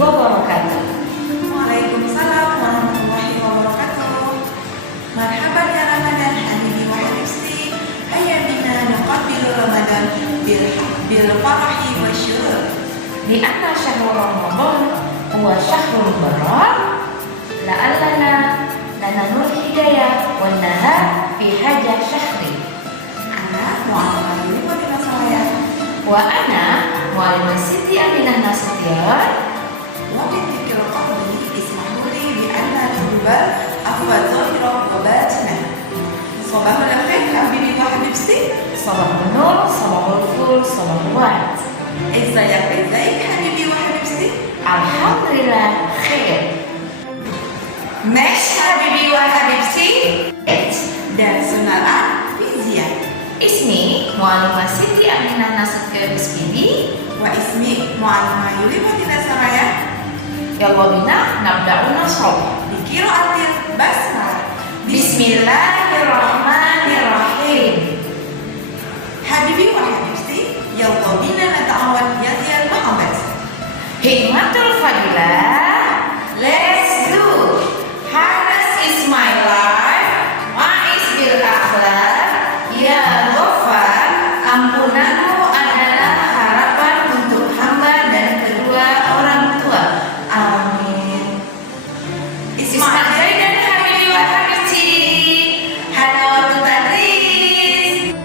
wabarakatuh. Waalaikumsalam warahmatullahi wabarakatuh. Marhaban ya Ramadan, habibi wa habibti. Hayya bina nuqabbilu Ramadan bil farahi wa syurur. Lianna syahrul Ramadan huwa syahrul barak, la'allana lananul hidayah wan nahar fi hajah syahri. Ana mu'allimah Yuli saya. Wa ana mu'allimah Siti Aminah Nasution. Wa min dzikri qabli ismahu li bi anna al-hubal afwa zahira wa batinah. Sabahul khair habibi wa habibti. Sabahun nur, sabahul ful, sabahul wad. ازيك حبيبي وحبيبتي؟ Alhamdulillah khair. ماشي حبيبي وحبيبتي. درسنا الآن فيزياء. Ismi mu'allimah Siti Aminah Nasution Bismini. واسمي معلمة يولي سرايا. Yalla bina nabda'una shawah. بقراءة البسملة. Bismillahirrahmanirrahim. حبيبي وحبيبتي، يلا بينا نتعود يا المحبة. Hikmatul Fadilah. Let's do. Hanas is my life. Ma'is bil akhlak. Ya Ghaffar, ampunanmu adalah harapan untuk hamba dan kedua orang tua. Amin. Isma Jaidan Habibi wa Habibti. Halawatul Tadris.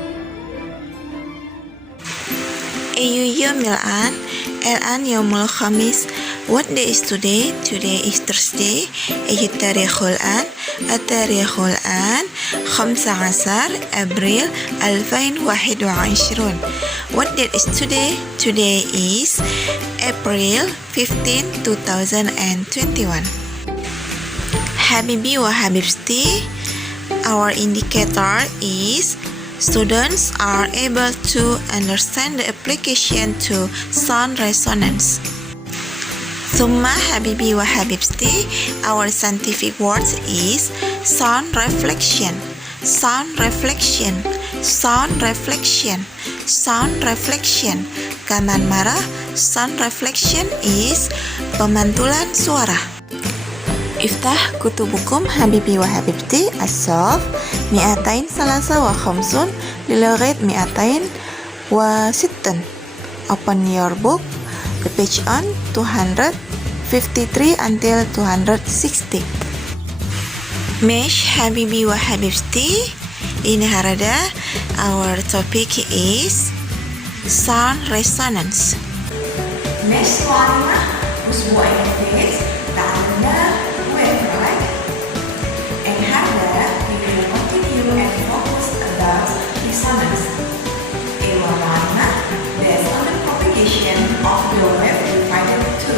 الآن يوم الخميس. What day is today? Today is Thursday. التاريخ الآن 15 أبريل 2021. What date is today? Today is April 15, 2021. Habibi wa habibti, our indicator is students are able to understand the application to sound resonance. Thumma habibi wa habibti, our scientific word is sound reflection. Sound reflection. Sound reflection. Sound reflection. Kaman marah, sound reflection is pemantulan suara. Iftah kutubukum habibi wa habibti as-saf 253 liloghat 206. Open your book, the page on 253 until 260. Mesh habibi wa habibti, ini harada our topic is sound resonance. Mesh suaranya usbu'a ini ta'ala and harda we will continue and focus about resonance. Based on the propagation of the wave divided into.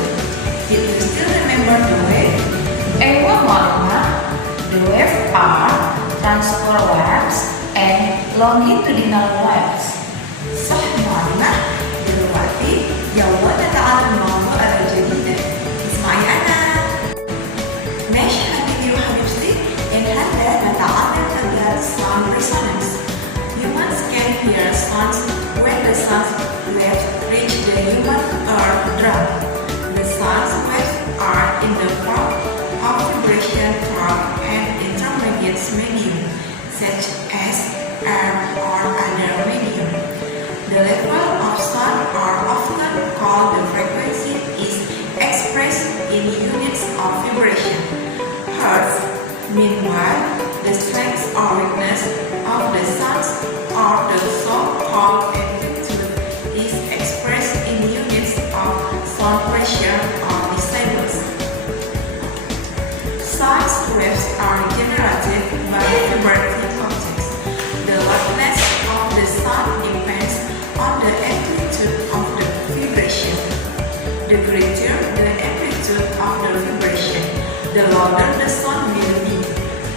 Did you still remember the wave? The waves are transport waves and longitudinal waves. صح معلمة. دلوقتي يلا نتعلم موضوع جديد. اسمعي أنا. ماشي حبيبي وحبيبتي. إن هذا نتعلم about sound resonance. Humans can hear sounds when the sound waves reach the human eardrum. The sound waves are in the form of vibration from an intermediate medium, such as air or other medium. The level of sound are often called the frequency is expressed in units of vibration, hertz. Meanwhile, the strength or weakness of the sounds or the so-called amplitude is expressed in units of sound pressure or decibels. Sound waves are generated by vibrating objects. The loudness of the sound depends on the amplitude of the vibration. The greater the amplitude of the vibration, the louder the sound will be.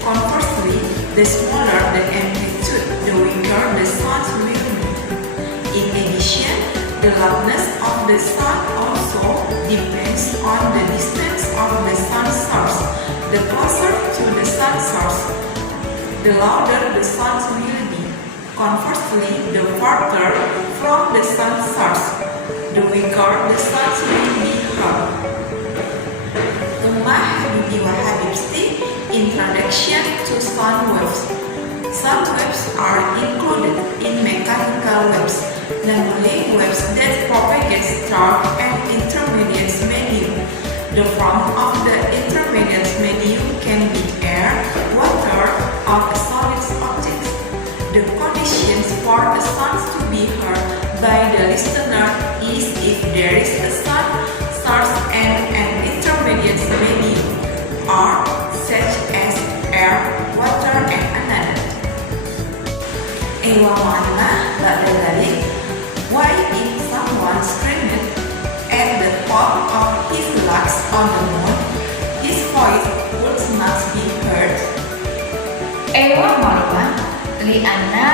Conversely, the smaller the amplitude, the weaker the sound will be. In addition, the loudness of the sound also depends on the distance of the sound source. The closer to the sound source, the louder the sound will be. Conversely, the farther from the sound source, the weaker the sound will be heard. reflection to sound waves. Sound waves are included in mechanical waves, namely waves that propagate through an intermediate medium. The form of the intermediate medium can be air, water, or a solid object. The conditions for a sound to be heard by the listener is if there is a sound source and an intermediate medium, or such as air, water, and another. Ewa makna ba'da dalik, why if someone screamed at the top of his lungs on the moon, his voice would not be heard? Ewa makna lianna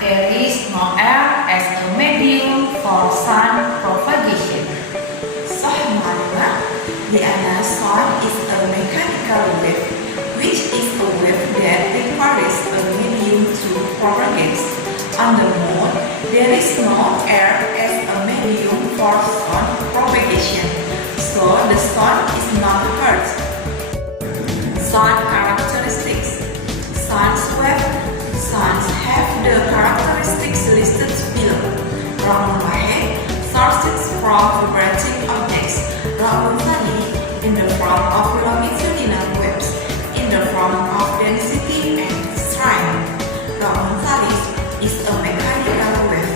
there is no air as a medium for sound propagation. Sah makna lianna sound is a mechanical wave, which is a wave that requires a medium to propagate. On the moon, there is no air as a medium for sound propagation, so the sound is not heard. Sound characteristics. Sound wave. Sounds have the characteristics listed below. Ramun wahid, sources from vibrating objects. Ramun tali, in the form of longitudinal waves, in the form of density and strength. Ramun talis is a mechanical wave.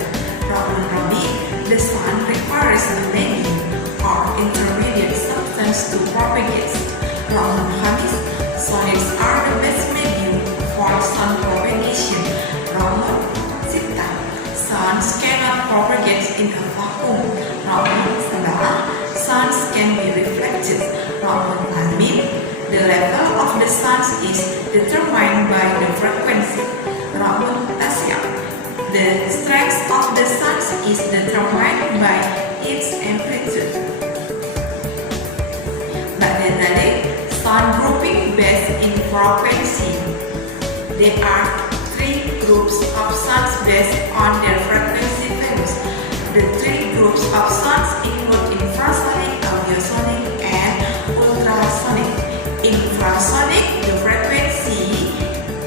Ramun rabi, the sound requires a medium or intermediate substance to propagate. Ramun khamis, sonics are the best medium for sound propagation. Ramun sita, sounds cannot propagate in a vacuum. Ramun sab'ah, sounds can be reflected. Ramun thamin, the level of the sounds is determined by the frequency. Ramun tasya, the strength of the sounds is determined by its amplitude. Ba'da dalik, sound grouping based in frequency. There are three groups of sounds based on their frequency values. The three groups of sounds include infrasonic, audiosonic, and ultrasonic. Infrasonic, the frequency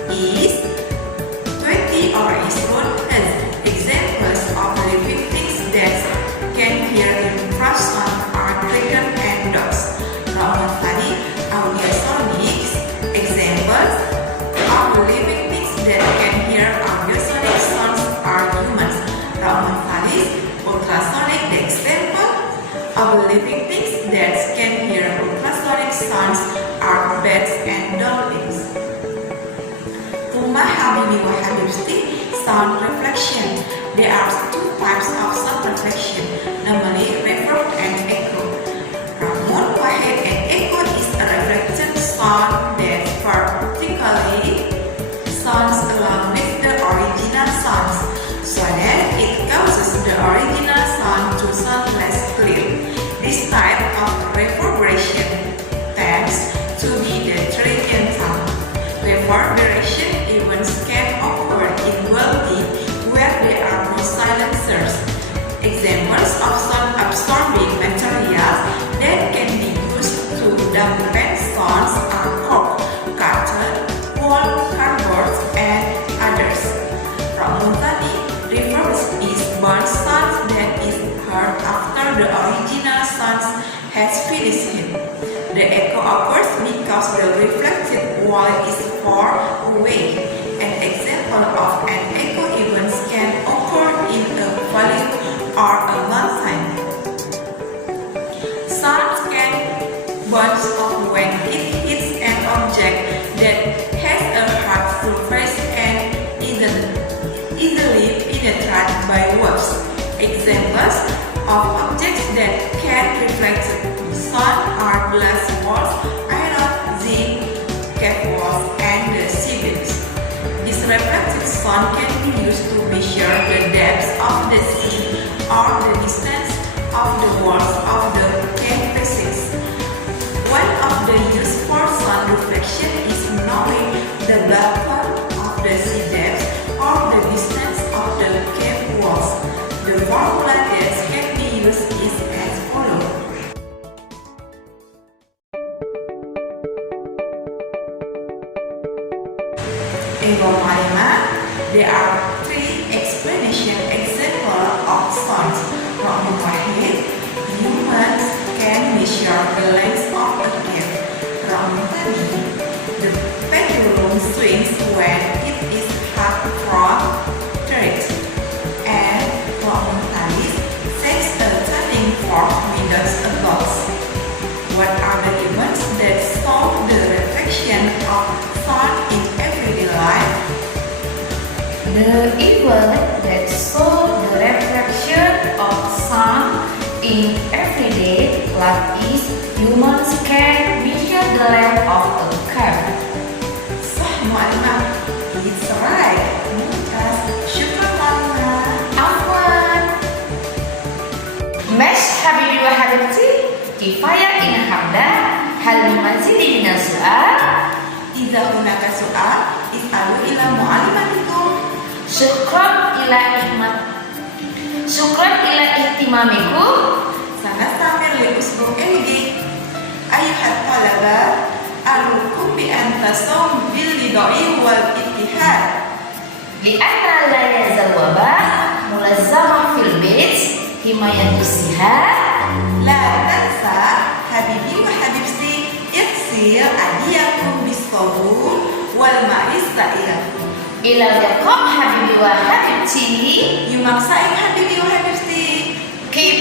is 20 or is known as examples of living things that can hear infrasound are crickets and dogs. Ramun tadi, audiosonics, examples of living things that can hear audiosonic sounds are humans. Ramun tadi, ultrasonic, the example of living things that can hear ultrasonic sounds are bats and dolphins. Tumma habibi wa habibti, sound reflection. There are two types of sound reflection, namely reverb and echo. Ramun wahid and echo is a reflected sound that vertically sounds along with the original sounds, so that it causes the original sound to sound less clear. This type of reverberation tends to be the transcendental. Reverberation events can occur in buildings where there are no silencers. Examples of sound-absorbing materials that can be used to dampen sounds are cork, cotton, wool, cardboard, and others. Ramun tadi, reverb is one sound that is heard after the original sound has finished. The echo occurs because the reflected wall is far away. An example of an echo event can occur in a valley or a mountain. Sound can bounce off when it hits an object that has a hard surface and easily penetrated by waves. Examples of objects that can reflect sound are glass walls, iron, zinc, cave walls, and the seabeds. This reflected sound can be used to measure the depth of the sea or the distance of the walls of the cave faces. One of the use for sound reflection is knowing the bottom of the sea depth or the distance of the cave walls. The formula that can be used is as follows. رقم واحد humans can measure the length of a cave. رقم اثنين the pendulum swings when it is hard from thread. And رقم ثالث says a turning fork without a box. What are the events that solve the reflection of sun in everyday life? The event that show the reflection of sun in everyday life is humans can measure the length of a curve. صح معلمة. It's right. ممتاز. شكرا معلمة. Afwan. مش حبيبي وحبيبتي كفاية إن حمدا هل بمزيد من السؤال؟ إذا هناك سؤال اسألوا إلى معلمتكم. شكرا إلى اهتمامكم. سنستمر للأسبوع الجاي. أيها الطلبة أرجوكم بأن تصوموا بالرضا والاتحاد. لأن لا يزال وباء ملزما في البيت حماية الصحة. لا تنسى حبيبي وحبيبتي اغسل أيديكم بالصابون والماء السائل. إلى اللقاء حبيبي وحبيبتي. يومك سعيد حبيبي وحبيبتي. Keep